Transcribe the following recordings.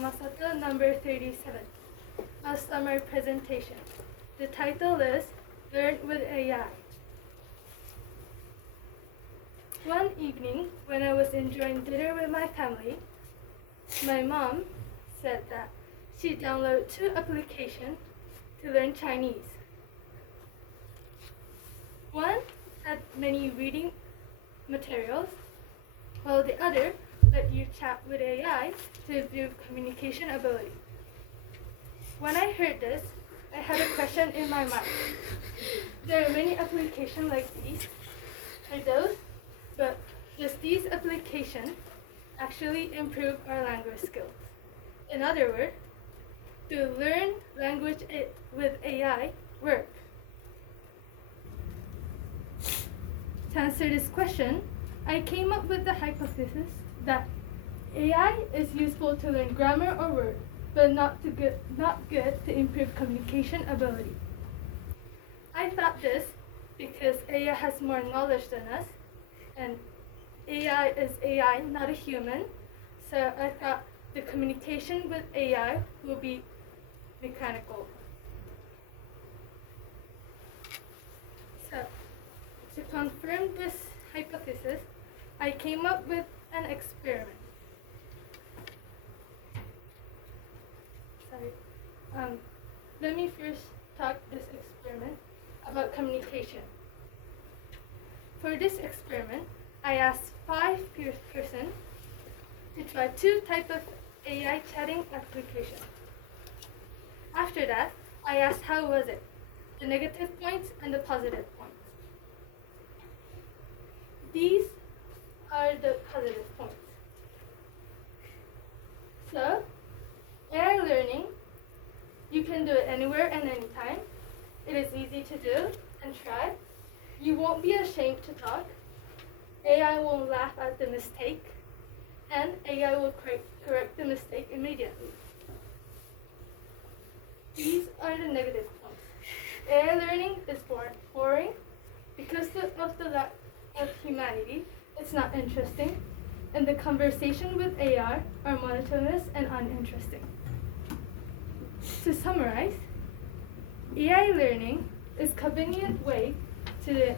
Yamasato, number 37, a summer presentation. The title is Learn with AI. One evening, when I was enjoying dinner with my family, my mom said that she downloaded 2 applications to learn Chinese. One had many reading materials, while the other let you chat with AI to improve communication ability. When I heard this, I had a question in my mind. There are many applications like these, but does these applications actually improve our language skills? In other words, to learn language with AI work? To answer this question, I came up with the hypothesis that AI is useful to learn grammar or words, but not good to improve communication ability. I thought this because AI has more knowledge than us, and AI is AI, not a human, so I thought the communication with AI will be mechanical. So, to confirm this hypothesis, I came up with an experiment. Let me first talk this experiment about communication. For this experiment, I asked 5 persons to try 2 types of AI chatting applications. After that, I asked how was it, the negative points and the positive points. These are the positive points. So, AI learning, you can do it anywhere and anytime. It is easy to do and try. You won't be ashamed to talk. AI won't laugh at the mistake, and AI will correct the mistake immediately. These are the negative points. AI learning is boring because of the lack of humanity. It's not interesting, and the conversation with AI are monotonous and uninteresting. To summarize, AI learning is a convenient way to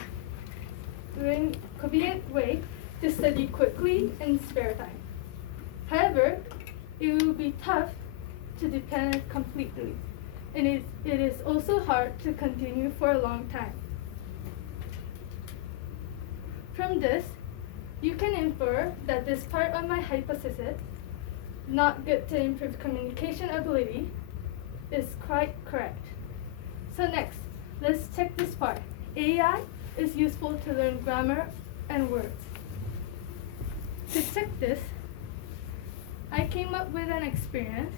study quickly in spare time. However, it will be tough to depend completely, and it is also hard to continue for a long time. From this, you can infer that this part of my hypothesis, not good to improve communication ability, is quite correct. So next, let's check this part. AI is useful to learn grammar and words. To check this, I came up with an experiment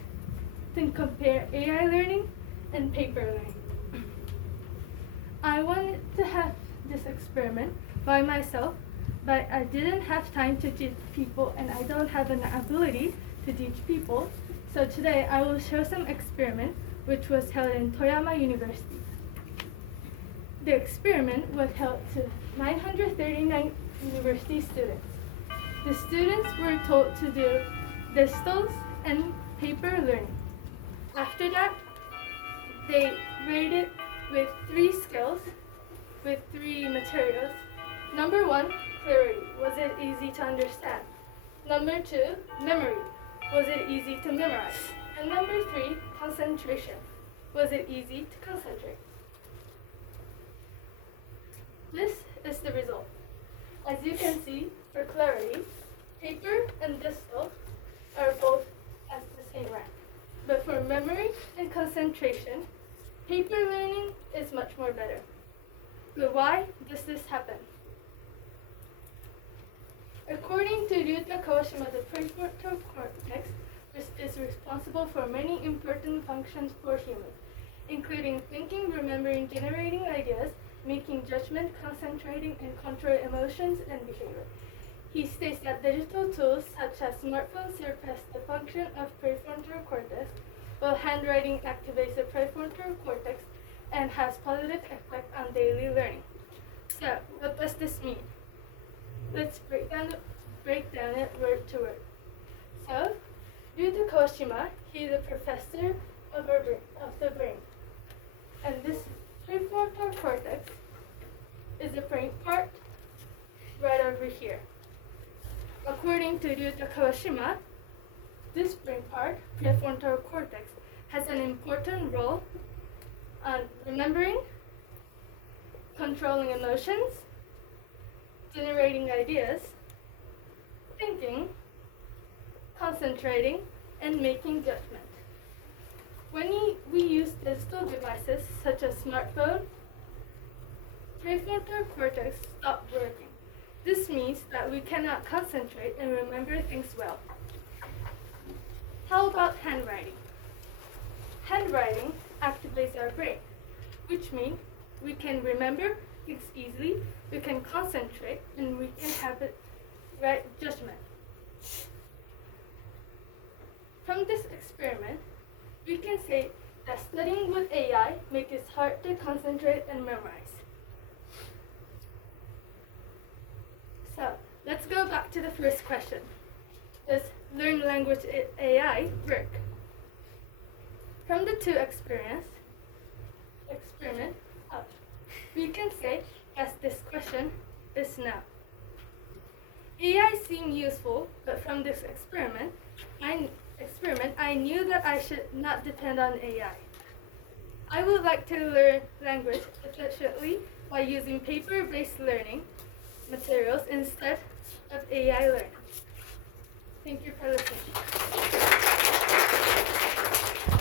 to compare AI learning and paper learning. I wanted to have this experiment by myself, but I didn't have time to teach people, and I don't have an ability to teach people. So today I will show some experiment which was held in Toyama University. The experiment was held to 939 university students. The students were told to do distals and paper learning. After that, they rated with 3 skills, with 3 materials. Number 1, clarity. Was it easy to understand? Number 2, memory. Was it easy to memorize? And number 3, concentration. Was it easy to concentrate? This is the result. As you can see, for clarity, paper and distal are both at the same rank. But for memory and concentration, paper learning is much more better. But why does this happen? According to Ryuta Kawashima, the prefrontal cortex is responsible for many important functions for humans, including thinking, remembering, generating ideas, making judgment, concentrating, and control emotions and behavior. He states that digital tools such as smartphones surpass the function of prefrontal cortex, while handwriting activates the prefrontal cortex and has positive effect on daily learning. So, what does this mean? Let's break down it word to word. So, due to Kawashima, he is a professor of the brain. And this prefrontal cortex is the brain part right over here. According to Ryuta Kawashima, this brain part, prefrontal cortex, has an important role on remembering, controlling emotions, generating ideas, thinking, concentrating, and making judgment. When we use digital devices such as smartphone, prefrontal cortex stop working. This means that we cannot concentrate and remember things well. How about handwriting? Handwriting activates our brain, which means we can remember things easily, we can concentrate, and we can have the right judgment. From this experiment, we can say that studying with AI makes it hard to concentrate and memorize. So, let's go back to the first question. Does learn language AI work? From the two experiment, we can say that this question is no. AI seemed useful, but from this experiment, I knew that I should not depend on AI. I would like to learn language efficiently by using paper-based learning materials instead of AI learning. Thank you for listening.